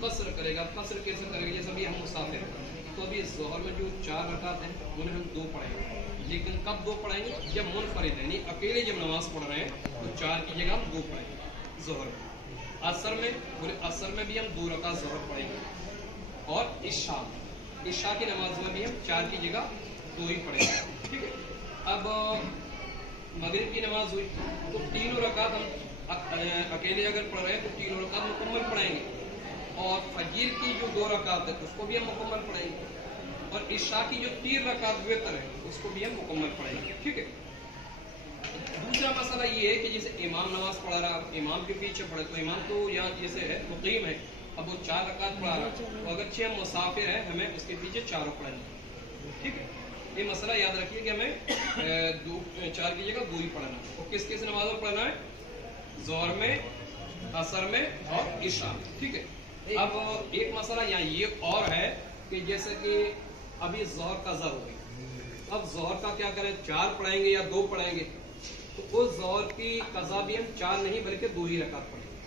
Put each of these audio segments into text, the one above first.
कसर करेगा। कसर कैसे करेगा? जैसे अभी हम मुसाफिर तो अभी ज़ोहर में जो 4 रकात हैं उन्हें हम 2 पढ़ेंगे, लेकिन कब 2 पढ़ेंगे? जब मुनफरिद यानी अकेले जब नमाज पढ़ रहे हैं तो 4 की जगह हम 2 पढ़ेंगे ज़ोहर में। असर में पूरे असर में भी हम 2 रकात ज़ोहर पढ़ेंगे, और इशा की नमाज में भी हम 4 की जगह 2 ही पढ़ेंगे। ठीक है। अब मगरिब की नमाज हुई तो 3 रकात हम अकेले अगर पढ़ रहे हैं तो 3 रकात मुकम्मल पढ़ेंगे, और फजीर की जो 2 रकात है उसको भी हम मुकम्मल पढ़ेंगे, और इशा की जो 3 रकात वितर है उसको भी हम मुकम्मल पढ़ेंगे। ठीक है। दूसरा मसला ये है कि जैसे इमाम नमाज पढ़ा रहा, इमाम के पीछे पढ़े तो इमाम तो यहाँ जैसे है मुकीम है, अब वो 4 रकात पढ़ा रहा तो अगरचे हम मुसाफिर हैं हमें उसके पीछे 4 पढ़ेंगे। ठीक है। ये मसला याद रखिए कि हमें 4 की जगह 2 ही पढ़ना है। और किस किस नमाज में पढ़ना है? ज़ोहर में, असर में और इशा में। ठीक है। अब एक मसला यहाँ ये और है कि जैसे कि अभी ज़ोहर कज़ा हो गई, अब ज़ोहर का क्या करें? 4 पढ़ेंगे या 2 पढ़ेंगे? तो उस ज़ोहर की कज़ा भी हम 4 नहीं बल्कि 2 ही रकात पढ़ेंगे,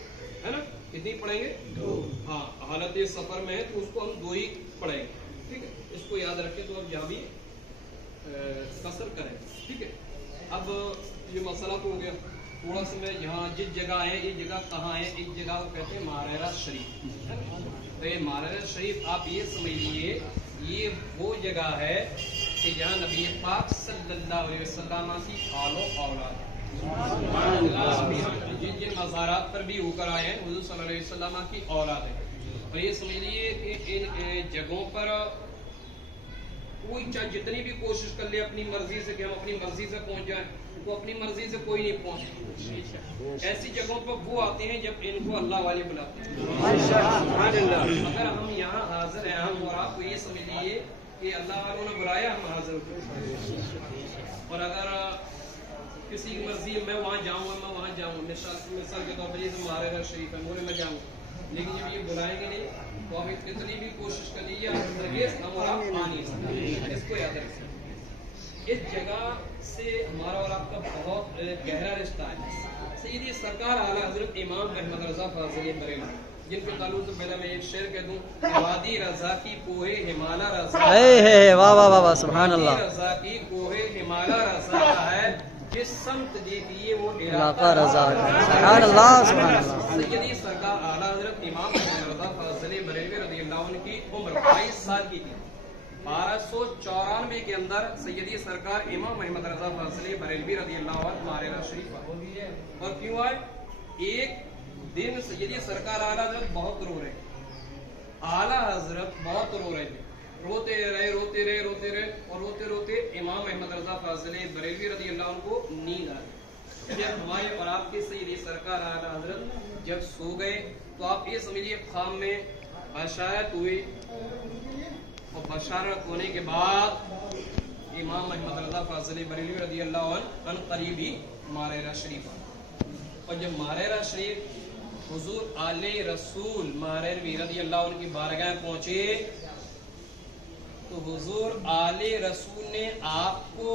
है ना? कितनी पढ़ेंगे? 2। हाँ, हालत सफर में है तो उसको हम 2 ही पढ़ेंगे। ठीक है। इसको याद रखें तो अब जहाँ भी कसर करें। ठीक है। अब ये मसला तो हो गया। थोड़ा सा मैं यहाँ जिस जगह है, ये जगह कहाँ है? इस जगह को कहते हैं मारेरा शरीफ। तो ये मारेरा शरीफ आप ये समझ लीजिए ये वो जगह है कि जहाँ नबी पाक सल्लल्लाहु अलैहि वसल्लम की आलो औलाद जिन मज़ारात पर भी होकर आए हैं हुज़ूर सल्लल्लाहु अलैहि वसल्लम की औलाद है। और ये समझ लीजिए कि इन जगहों पर कोई चाहे जितनी भी कोशिश कर ले अपनी मर्जी से कि हम अपनी मर्जी से पहुंच जाएं, तो अपनी मर्जी से कोई नहीं पहुंचता। ऐसी जगहों पर वो आते हैं जब इनको अल्लाह वाले बुलाते हैं। अगर हम यहाँ हाजिर हैं हम और आप ये समझ लीजिए कि अल्लाह वालों ने बुलाया हम हाजिर होते। और अगर किसी की मर्जी मैं वहाँ जाऊँगा, मैं वहाँ जाऊँ, मिसाल के तौर पर जैसे मारेरा शरीफ है बोले मैं जाऊँ, लेकिन जब ये बुलाएंगे नहीं तो आप कितनी भी कोशिश कर लीजिए हम और आप आ नहीं सकते। इसको याद रखें। इस जगह से हमारा और आपका बहुत गहरा रिश्ता है। सैयदी सरकार आला हजरत इमाम अहमद रजा फाज़िल बरेलवी जिनके ताल्लुक से पहले मैं एक शेर कह दूं, वादी रजा की कोहे हिमाला रजा है, वाह वाह वाह सुभान अल्लाह, रजा की कोहे हिमाला रजा है, जिस समत देखिए वो इलाका रजा है, सुभान अल्लाह सुभान अल्लाह। सैयदी सरकार आला हजरत इमाम अहमद रजा फाज़िल बरेलवी रज़ियल्लाहु अन्हु की उम्र 22 साल की थी। 1294 के अंदर सैयदी सरकार इमाम अहमद रजा फाज़िल बरेलवी रज़ियल्लाहु अन्हु मारेरा शरीफ पर। और क्यों आए? एक दिन सैयदी सरकार आला हजरत बहुत रो रहे, आला हजरत बहुत रो रहे थे, रोते रहे और रोते रोते इमाम अहमद रजा फाज़िल बरेलवी रज़ियल्लाहु अन्हु को नींद आ गई। जब हमारे और आपके सैयदी सरकार आला हजरत जब सो गए तो आप ये समझिए ख्वाब में बशारत हुई, और बशारत होने के बाद इमाम अहमद रजा फाज़िल बरेलवी रज़ियल्लाहु अन्हु करीब ही मारेरा शरीफ। और जब मारेरा शरीफ हुजूर आले रसूल मारेरवी रज़ियल्लाहु अन्हु की बारगाह पहुंचे तो हुजूर आले रसूल ने आपको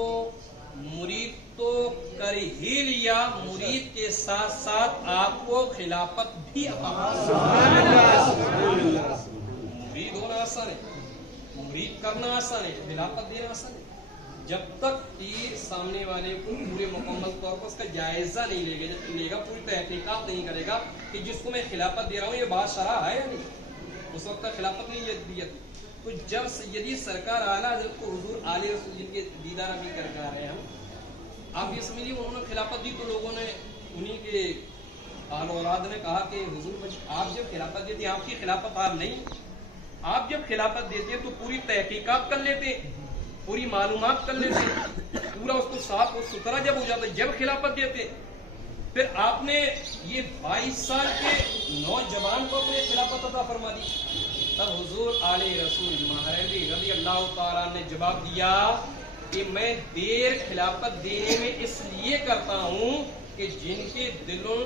मुरीद तो कर ही लिया, मुरीद के साथ साथ आपको खिलाफत भी अता। मुरीद होना आसान है, मुरीद करना आसान है, खिलाफत देना आसान है। जब तक तीर सामने वाले को पूरे मुकम्मल तौर पर उसका जायजा नहीं लेगा, पूरी तहकीकात नहीं करेगा कि जिसको मैं खिलाफत दे रहा हूँ ये बात शरअ है या नहीं, उस वक्त तक खिलाफत नहीं दी। तो जब सैयदी सरकार आला हज़रत को हुजूर आले रसूल जिनके दीदार अभी करके आ रहे हैं हम, आप ये समझिए उन्होंने खिलाफत दी तो लोगों ने उन्हीं के आल औलाद ने कहा कि हुजूर आप जब खिलाफत देते आपकी खिलाफत आप नहीं, आप जब खिलाफत देते तो पूरी तहकीकात कर लेते, पूरी मालूमात कर लेते, पूरा उसको साफ और सुथरा जब हो जाता जब खिलाफत देते। फिर आपने ये 22 साल के नौजवान को अपने खिलाफत अता फरमा दी। तब हुजूर आले रसूल महरवी रज़ियल्लाहु ताला ने जवाब दिया कि मैं देर खिलाफत देने में इसलिए करता हूँ कि जिनके दिलों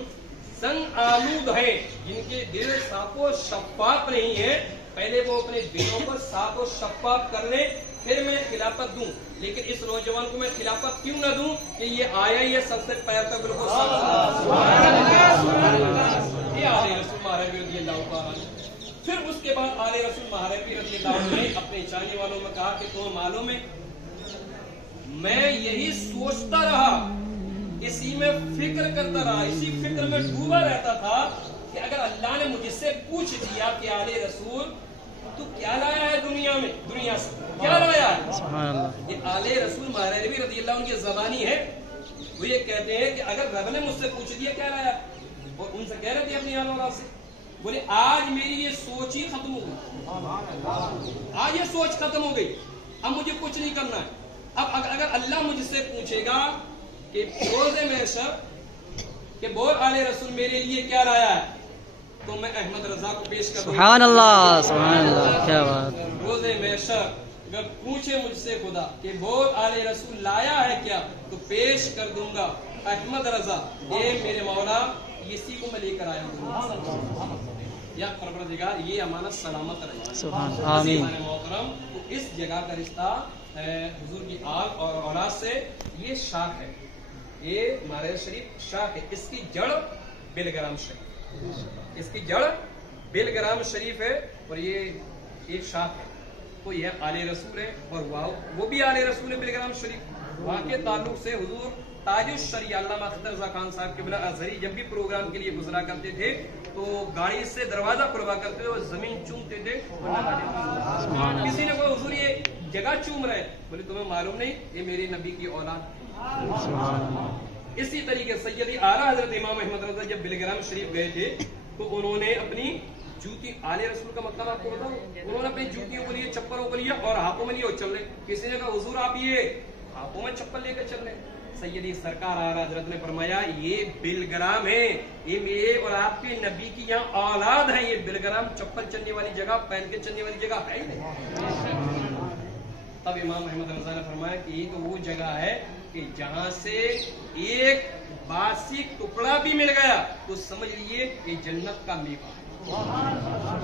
संग आलूद है, जिनके दिल साफ और शफ़ाफ नहीं है, पहले वो अपने दिलों पर साफ और शफ़ाफ कर ले फिर मैं खिलाफत दूं। लेकिन इस नौजवान को मैं खिलाफत क्यों ना दूं कि ये आया ही है सबसे पैर तक बिल्कुल। ये आले रसूल महरबी रज़ी अल्लाह ताला अन्हु। फिर उसके बाद आले रसूल महरबी रज़ी अल्लाह अन्हु ने अपने चाहने वालों में कहा कि तुम्हें मालूम है मैं यही सोचता रहा, इसी में फिक्र करता रहा, इसी फिक्र में डूबा रहता था कि अगर अल्लाह ने मुझसे पूछ दिया कि आले रसूल तू क्या लाया है दुनिया में, दुनिया से क्या लाया है। ये आले रसूल महरबी रज़ी अल्लाह अन्हु की ज़बानी है। वो ये कहते हैं कि अगर रब ने मुझसे पूछ दिया क्या लाया, और उनसे कह रहे थे अपनी आल औलाद से, बोले आज मेरी ये सोच ही खत्म हो गई, आज ये सोच खत्म हो गई, अब मुझे कुछ नहीं करना है। अब अगर अल्लाह मुझसे पूछेगा कि रोज़े महशर कि बोल आले रसूल मेरे लिए क्या लाया है, तो मैं अहमद रजा को पेश कर दूंगा। सुभान अल्लाह, सुभान अल्लाह, क्या बात। रोज़े महशर अगर पूछे मुझसे खुदा कि बोल आले रसूल लाया है क्या, तो पेश कर दूंगा अहमद रजा, ये मेरे मौला इसी को मैं लेकर आया हूँ या परवरदिगार ये अमानत सलामत रहे। सुभान आमीन। मोहतरम तो इस जगह का रिश्ता हुजूर की आल और औलाद से ये शाख है, ये हमारे शरीफ शाख है। इसकी जड़ बिलग्राम शरीफ, इसकी जड़ बिलग्राम शरीफ है और ये एक शाख है। तो यह आले रसूल है और वो भी आले रसूल है बिलग्राम शरीफ। वहाँ के ताल्लुक से हुजूर ताजुश शरिया अल्लामा अख्तर रज़ा खान साहब क़िबला अज़हरी जब भी प्रोग्राम के लिए गुजरा करते थे तो गाड़ी से दरवाजा खुलवा करते थे और जमीन चूमते थे। किसी ने कहा हुजूर ये जगह चूम रहे, बोले तुम्हें मालूम नहीं ये मेरे नबी की औलाद। इसी तरीके सैयदी आला हजरत इमाम अहमद रज़ा जब बिलग्राम शरीफ गए थे तो उन्होंने अपनी जूती, आले रसूल का मतलब आपको बताओ, उन्होंने अपनी जूतियों को लिए, चप्पलों को लिया और हाथों में लिए और चल रहे। किसी ने कहा हुजूर आप ये हाथों में चप्पल लेकर चल रहे। सैयदी सरकार आला हजरत ने फरमाया ये बिलग्राम है, ये मेरे और आपके नबी की यहाँ औलाद है। ये बिलग्राम चप्पल चलने वाली जगह, पहन के चलने वाली जगह है ही नहीं। तब इमाम अहमद रज़ा ने फरमाया कि ये तो वो जगह है कि जहां से एक बासी टुकड़ा भी मिल गया तो समझ लीजिए ये जन्नत का मेवा है।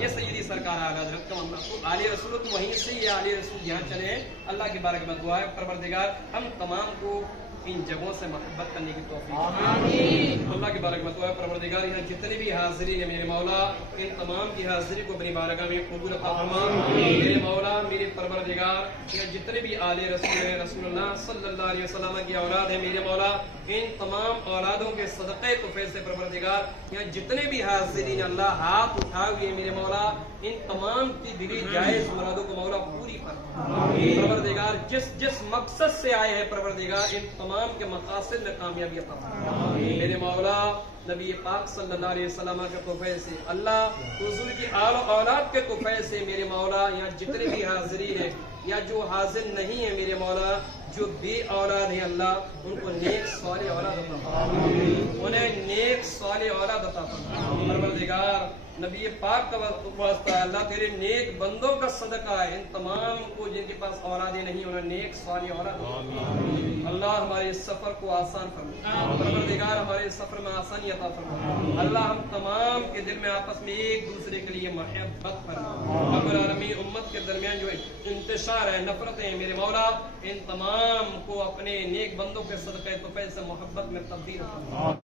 ये सैयदी सरकार आला हज़रत का मामला। तो आले रसूल तो वहीं से ये आले रसूल यहाँ चले हैं। अल्लाह की बारगाह में दुआ है परवरदिगार हम तमाम को इन जगहों से मोहब्बत करने की तौफीक आमीन। अल्लाह की बारगाह में दुआ है परवरदिगार यहाँ जितने भी हाजिरी है मेरे मौला इन तमाम की हाजिरी को अपनी बारगाह में कबूल अता फरमा। मेरे मौला मेरे परवरदिगार यहाँ जितने भी आले रसूल हैं, रसूलुल्लाह सल्लल्लाहु अलैहि वसल्लम की औलाद है मेरे मौला, इन तमाम औलादों के सदक़े तोफ़े से परवरदिगार यहाँ जितने भी हाजिरीन अल्लाह हाथ उठाए हुए मेरे मौला इन तमाम की दिली जायज़ मुरादों को मौला पूरी फरमा। परवरदिगार जिस जिस मकसद से आए हैं परवरदिगार इन तमाम के मकासद में कामयाबी अता फरमा। मेरे मौला नबी पाक सल्लल्लाहु अलैहि वसल्लम के तोहफे से अल्लाह हुजूर की आल औलाद के तोहफे से मेरे मौला यहाँ जितने भी हाजिरीन है या जो हाजिर नहीं है मेरे मौला जो बे औलाद है अल्लाह उनको नेक साले औलाद अता फरमा, उन्हें नेक साले औलाद अता फरमा। परवरदिगार नबी पाक का वास्ता अल्लाह तेरे नेक बंदों का सदका है इन तमाम को जिनके पास औलादे नहीं उन्हें नेक साले औलाद अल्लाह हमारे सफर को आसान फरमा। परवरदिगार हमारे सफर में आसानी अता फरमा। अल्लाह हम तमाम के दिल में आपस में एक दूसरे के लिए मोहब्बत फरमा। रब्बुल आलमीन उम्मत के दरमियान जो इंतशार है नफरतें हैं मेरे मौला इन तमाम को अपने नेक बंदों के सदक़े तोफ़े से मोहब्बत में तब्दील फरमा।